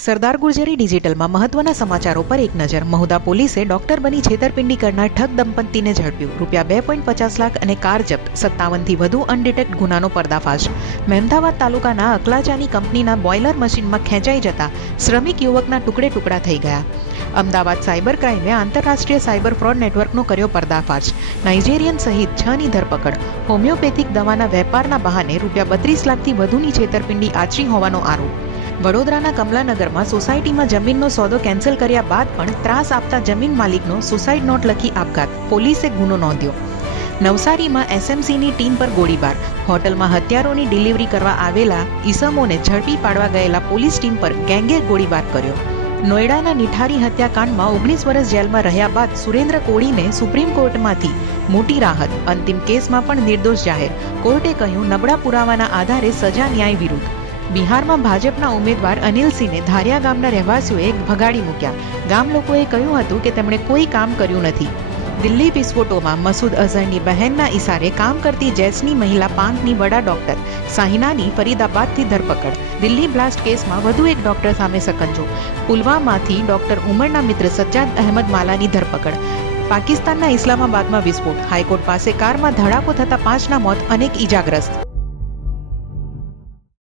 સરદાર ગુર્જરી ડિજિટલમાં મહત્વના સમાચારો પર એક નજર. મહુધા પોલીસે ડોક્ટર બની છેતરપિંડી કરનાર ઠગ દંપતીને ઝડપ્યું. ₹2.50 લાખ અને કાર જપ્ત. 57થી વધુ અનડિટેક્ટ ગુનાનો પર્દાફાશ. મહેમદાવાદ તાલુકાના અકલાચાની કંપનીના બોઇલર મશીનમાં ખેંચાઈ જતા શ્રમિક યુવકના ટુકડે ટુકડા થઈ ગયા. અમદાવાદ સાયબર ક્રાઇમે આંતરરાષ્ટ્રીય સાયબર ફ્રોડ નેટવર્કનો કર્યો પર્દાફાશ. નાઇજેરિયન સહિત 6ની ધરપકડ. હોમિયોપેથિક દવાના વેપારના બહાને ₹32 લાખથી વધુની છેતરપિંડી આચરી હોવાનો આરોપ. વડોદરાના કમલાનગરમાં સોસાયટીમાં જમીનનો સોદો કેન્સલ કર્યા બાદ પણ ત્રાસ આપતા જમીન માલિકનો સુસાઇડ નોટ લખી આપઘાત. પોલીસે ગુનો નોંધ્યો. નવસારીમાં એસએમસીની ટીમ પર ગોળીબાર. હોટલમાં હથિયારોની ડિલિવરી કરવા આવેલા ઈસમોને ઝડપી પાડવા ગયેલા પોલીસ ટીમ પર ગેંગે ગોળીબાર કર્યો. નોઈડાના નિઠારી હત્યાકાંડમાં 19 વર્ષ જેલમાં રહ્યા બાદ સુરેન્દ્ર કોળીને સુપ્રીમ કોર્ટમાંથી મોટી રાહત. અંતિમ કેસમાં પણ નિર્દોષ જાહેર. કોર્ટે કહ્યું, નબળા પુરાવાના આધારે સજા ન્યાય વિરુદ્ધ. બિહારમાં ભાજપના ઉમેદવાર અનિલ સિંહને ધારિયા ગામના રહેવાસીઓએ ભગાડી મૂક્યા. ગામ લોકોએ કહ્યું હતું કે તેમણે કોઈ કામ કર્યું નથી. દિલ્હી વિસ્ફોટોમાં મસૂદ અઝહરની બહેનના ઇશારે કામ કરતી જેસની મહિલા પાંખની વડા ડોક્ટર સાહિનાની ફરીદાબાદથી ધરપકડ. દિલ્હી બ્લાસ્ટ કેસમાં વધુ એક ડોક્ટર સામે સકંજો. પુલવામાથી ડોક્ટર ઉમરના મિત્ર સજ્જાદ અહેમદ માલાની ધરપકડ. પાકિસ્તાનના ઇસ્લામાબાદમાં વિસ્ફોટ. હાઈકોર્ટ પાસે કારમાં ધડાકો થતા 5ના મોત, અનેક ઇજાગ્રસ્ત.